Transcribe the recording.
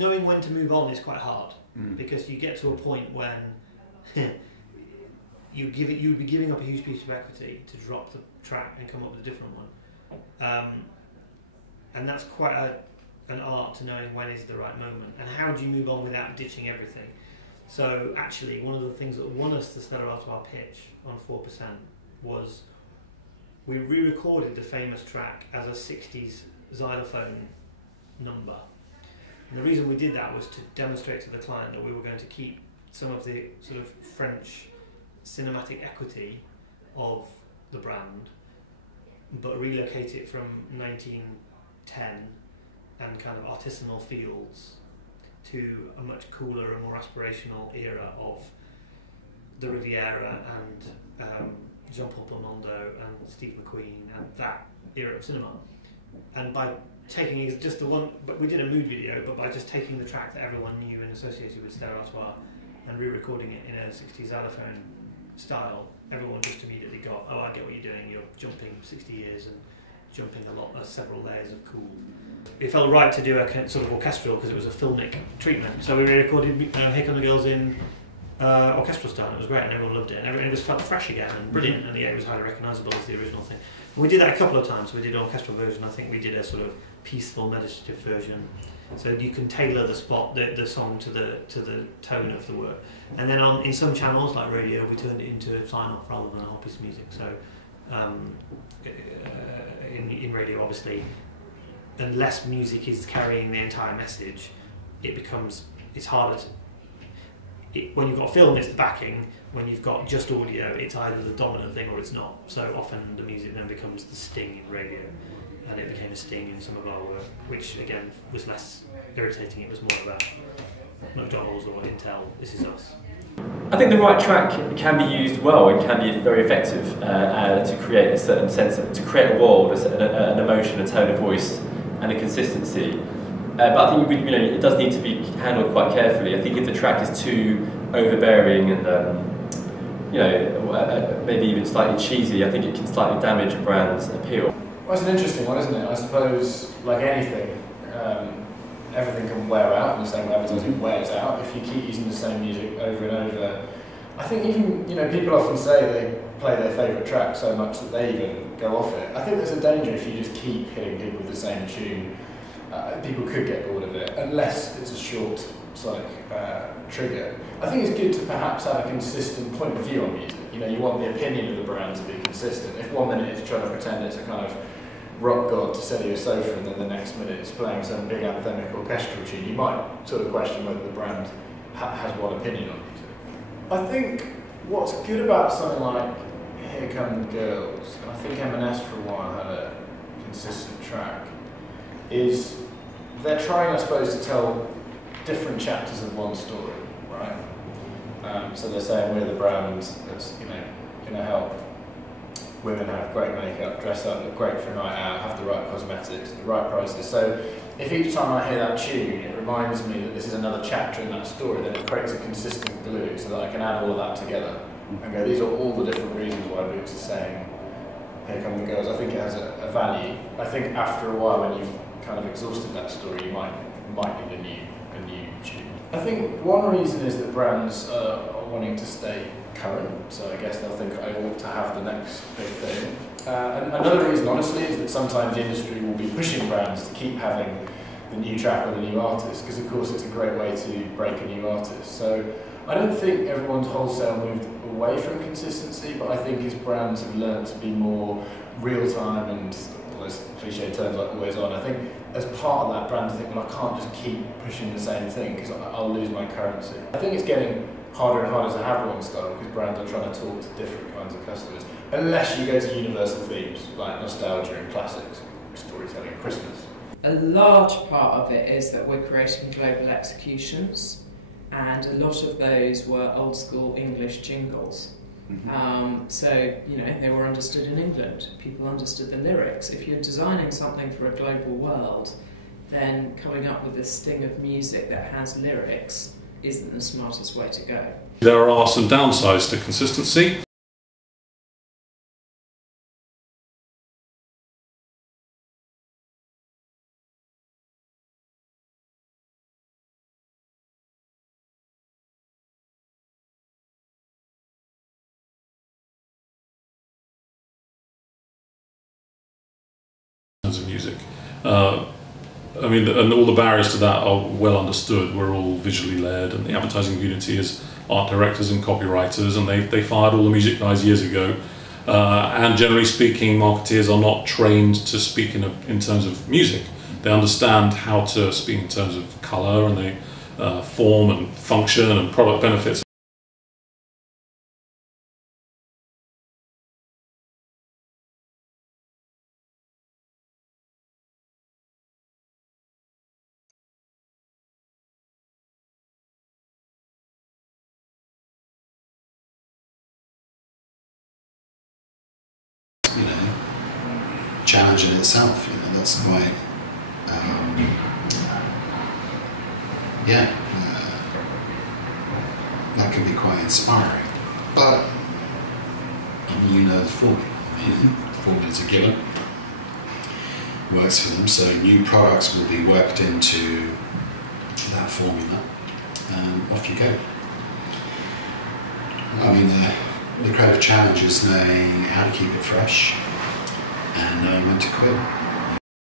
knowing when to move on is quite hard, because you get to a point when you'd be giving up a huge piece of equity to drop the track and come up with a different one, and that's quite an art to knowing when is the right moment and how do you move on without ditching everything. So actually, one of the things that won us the Stella Artois pitch on 4% was we re-recorded the famous track as a 60s xylophone number. And the reason we did that was to demonstrate to the client that we were going to keep some of the sort of French cinematic equity of the brand, but relocate it from 1910 and kind of artisanal fields to a much cooler and more aspirational era of the Riviera and Jean-Paul Belmondo and Steve McQueen and that era of cinema. And by taking just the one, but we did a mood video, but by just taking the track that everyone knew and associated with Stella Artois and re-recording it in a 60s xylophone style, everyone just immediately got, oh, I get what you're doing, you're jumping 60 years and jumping several layers of cool. It felt right to do a sort of orchestral because it was a filmic treatment, so we re-recorded Here Come the Girls in orchestral style, and it was great and everyone loved it, and it was felt fresh again and brilliant, and it was highly recognisable as the original thing. And we did that a couple of times. We did an orchestral version, I think we did a sort of peaceful meditative version, so you can tailor the song to the tone of the work. And then in some channels like radio, we turned it into a sign-off rather than a whole piece of music. So in radio, obviously, unless music is carrying the entire message, it's harder when you've got film, it's the backing. When you've got just audio, it's either the dominant thing or it's not. So often the music then becomes the sting in radio, and it became a sting in some of our work, which again was less irritating. It was more about McDonald's or Intel, this is us. I think the right track can be used well and can be very effective to create a certain sense to create a world, an emotion, a tone of voice, and a consistency. But I think it does need to be handled quite carefully. I think if the track is too overbearing and maybe even slightly cheesy, I think it can slightly damage a brand's appeal. Well, it's an interesting one, isn't it? I suppose, like anything, everything can wear out in the same way advertising wears out. If you keep using the same music over and over, I think even people often say they play their favourite track so much that they even go off it. I think there's a danger if you just keep hitting people with the same tune. People could get bored of it, unless it's a short sonic trigger. I think it's good to perhaps have a consistent point of view on music. You want the opinion of the brand to be consistent. If 1 minute it's trying to pretend it's a kind of rock god to sell you a sofa, and then the next minute it's playing some big anthemic orchestral tune, you might sort of question whether the brand has one opinion on music. I think what's good about something like Here Come the Girls, and I think M&S for a while had a consistent track, is they're trying, I suppose, to tell different chapters of one story, right? So they're saying we're the brand that's going to help women have great makeup, dress up, look great for a night out, have the right cosmetics, the right prices. So if each time I hear that tune, it reminds me that this is another chapter in that story, then it creates a consistent glue so that I can add all of that together and go, these are all the different reasons why Boots is saying Here Come the Girls. I think it has a value. I think after a while, when you've kind of exhausted that story, you might need a new tune. I think one reason is that brands are wanting to stay current, so I guess they'll think I ought to have the next big thing. And another reason, honestly, is that sometimes the industry will be pushing brands to keep having the new track or the new artist, because of course it's a great way to break a new artist. So I don't think everyone's wholesale moved away from consistency, but I think as brands have learned to be more real-time and all those cliche terms like always on, I think as part of that, brands think, well, I can't just keep pushing the same thing because I'll lose my currency. I think it's getting harder and harder to have one style because brands are trying to talk to different kinds of customers, unless you go to universal themes like nostalgia and classics, storytelling and Christmas. A large part of it is that we're creating global executions, and a lot of those were old school English jingles. So, they were understood in England. People understood the lyrics. If you're designing something for a global world, then coming up with a sting of music that has lyrics isn't the smartest way to go. There are some downsides to consistency. kinds of music. I mean, and all the barriers to that are well understood. We're all visually led, and the advertising community is art directors and copywriters, and they fired all the music guys years ago. And generally speaking, marketeers are not trained to speak in terms of music. They understand how to speak in terms of colour, and they form and function and product benefits. You know, challenge in itself. You know, that's quite, that can be quite inspiring. But you know the formula. Formulas are given, works for them. So new products will be worked into that formula, and off you go. I mean, the creative challenge is knowing how to keep it fresh and knowing when to quit.